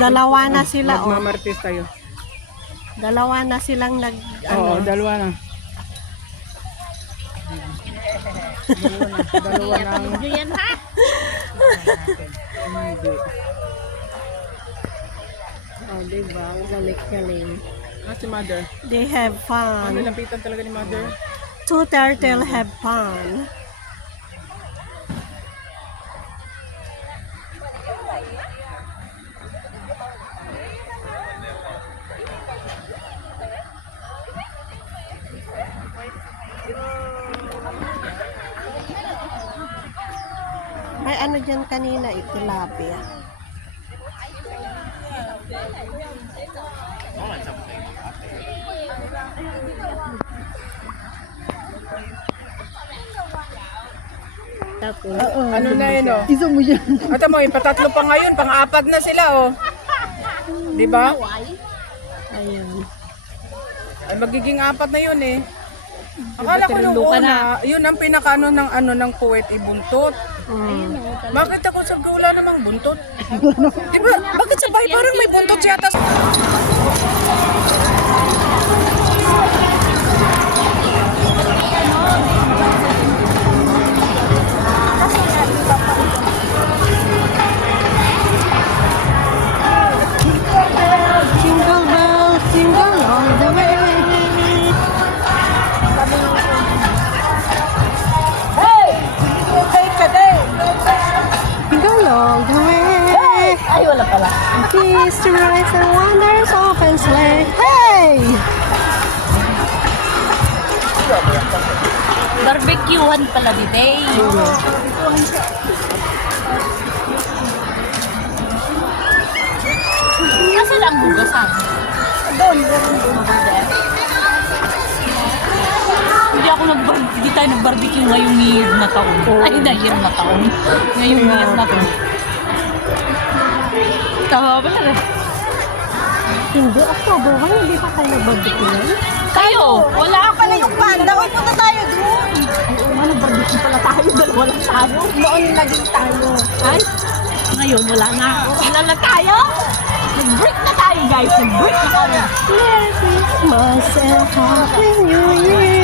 dalawa na sila. Magmamartis tayo. Dalawa na silang Oo, dalawa na. Dalawa na. Ano yan ha? Hindi. Oh, diba? Ang galing-galing. Si Mother. They have fun. Nilapitan talaga ni Mother. Two turtle have fun. May ano dyan kanina, tilapia. Tapos, Ano na yun, oh? Isa mo yan. Ito mo, ipatatlo pa ngayon, pang-apat na sila, oh. Di ba? Ayun. Ay, magiging apat na yun, eh. Akala ko nung una, yun ang pinakaano ng puwet, ibuntot. Bakit ako sa wala namang buntot? Di ba? Bakit sa bahay parang may buntot yata? Jingle bells, jingle all the way. Jingle all the way. ay wala pala. Peace to rise and wonders open sleigh. Hey! Barbecuehan pala di day. Nasaan ang bugasan? Doon. Hindi tayo nag-barbecue ngayong year na taon. Ay, na year na taon. Ngayong year na taon. Tama ba na? Hindi, October 1, hindi pa kayo nag-barbecue. Kayo! Wala ako na yung panda. Uy, punta tayo doon. Ano, barbecue pala tayo, dalawa lang tayo. Noon naging tayo. Ay, ngayon wala na ako. Wala na tayo. Nag-break na tayo, guys. Nag-break na tayo. Merry Christmas and Happy New Year.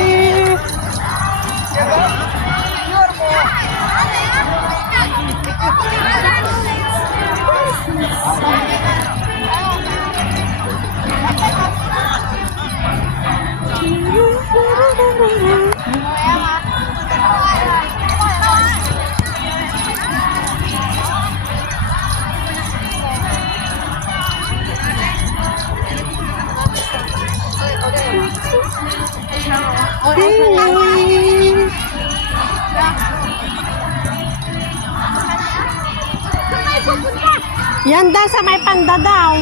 Yan daw sa may panda daw.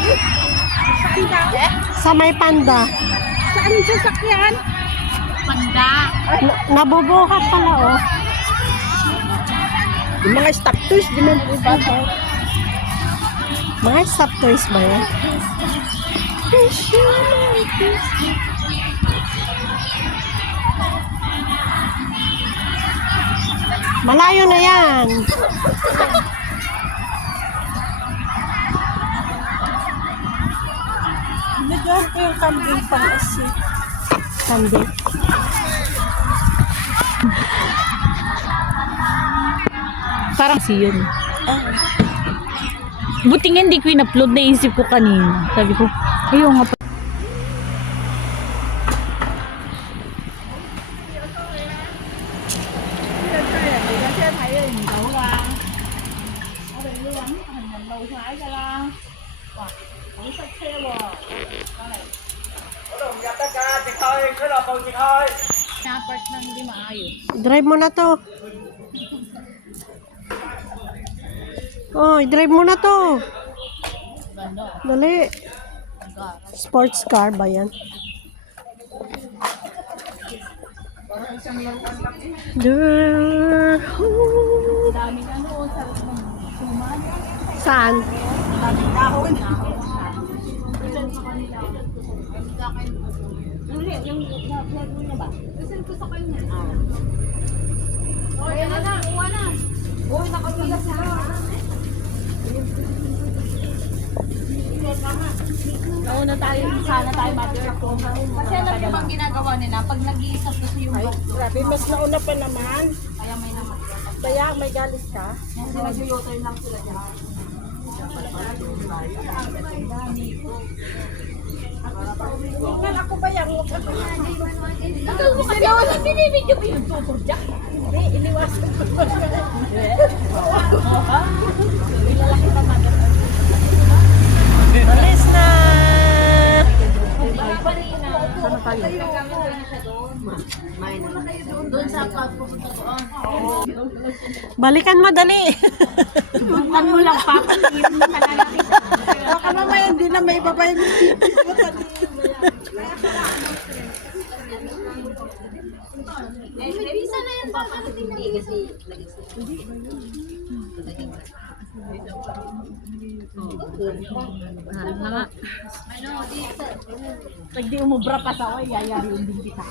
Sa may panda. Saan yung sasakyan? Panda. Nabubuhat pala, oh. Yung mga stock toys, di man po ba? Mga stop toys ba yan? Malayo na yan. Nagyan ko yung kambing pang-asi. Kambing. Parang si yun. Buti nga hindi ko in-upload, naisip ko kanina. Sabi ko, ayaw nga pa. Napart na hindi maayos. Drive mo na to. Oh, i-drive mo na to. Dali. Sports car ba yan? Daming ano, Saan? daming dahon. Yung ba? Saan ko sa kayo na? Oh, yan na, uwa na. Uy, nakapilas na. Nauna tayo, sana tayo mati-earth. Kasi alam niyo bang ginagawa nila? Pag nag-iisap kasi yung doktor. Grabe, mas nauna pa naman. Kaya may naman. Kaya may galis ka. Kasi nag-u-turn lang sila dyan. Kala ko ba yan? Tagal mo kasi ako na binibigyo mo yung tutor dyan. Hindi, iniwasan ko. Ilalaki pa mati. Alis na! Sana tayo? Doon sa cloud pupunta doon. Balikan mo, dali. Ano mo lang pa? Baka mamaya hindi na may babay mo. Bisa na yan pa. Hindi kasi pag di umubra pa sa way, yayari din kita.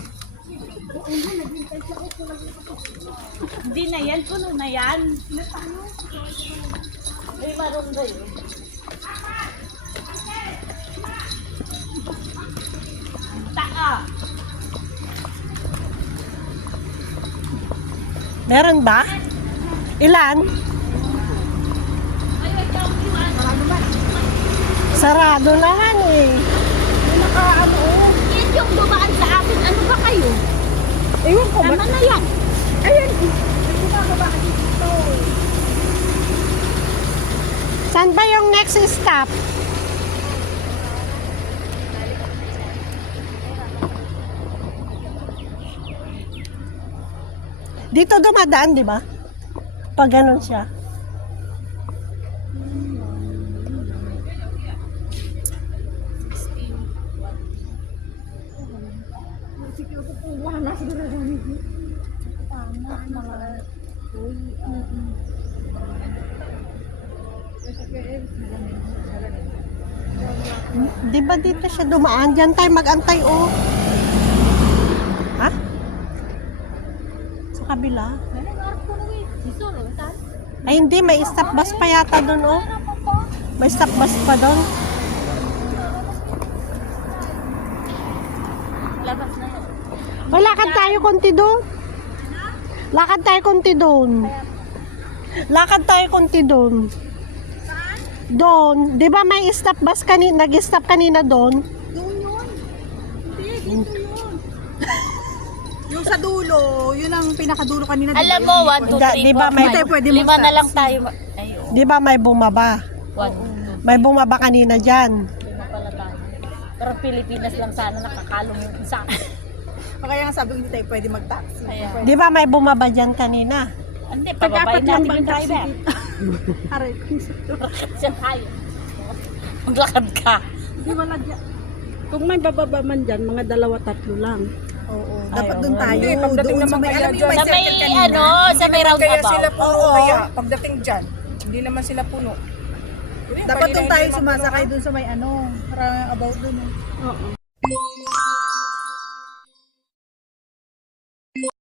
Hindi na yan, puno na yan. Ay, marong ba yun? Taa! Meron ba? Ilan? Sarado naman eh. Yan yung dumaan sa atin. Ano ba kayo? Ewan ko ba? Tama na yan. Ayan, may gumagawa ka dito. Saan ba yung next stop? Dito dumadaan, di ba? Pag ganun siya. Di ba dito siya dumaan? Diyan tayo mag-antay, oh. Ha? Sa kabila? Ay, hindi. May stop bus pa yata doon, oh. May stop bus pa doon. Labas na yun. O, lakad tayo konti doon. Lakad tayo konti doon. Lakad tayo konti doon. Doon. Di ba may stop bus kanina? Nag-stop kanina doon? Doon yun. Hindi, dito yun. Yung sa dulo, yun ang pinakadulo kanina. Alam mo, 1, 2, 3, Di ba may, lima na lang tayo. Ayun. di ba may bumaba? 1, 2, May bumaba kanina dyan. lima pala tayo. Pero Pilipinas lang sana nakakalong yung isa. Kaya nga sabi ko hindi tayo pwede mag-taxi. Ayan. Di ba may bumaba dyan kanina? Hindi, pababayin natin yung driver. Aray ko. Siya tayo. Maglakad ka. Hindi wala dyan. Kung may bababa man dyan, mga 2-3 lang. Oo. Dapat doon tayo. Hindi, pagdating Doon naman sa may, kaya alam mo yung dyan. may Sa may, circle kanina. ano, sa may Kaya roundabout. sila puno Oo. kaya pagdating dyan, hindi naman sila puno. Dapat doon tayo sumasakay doon sa may ano. Parang about doon. Oo.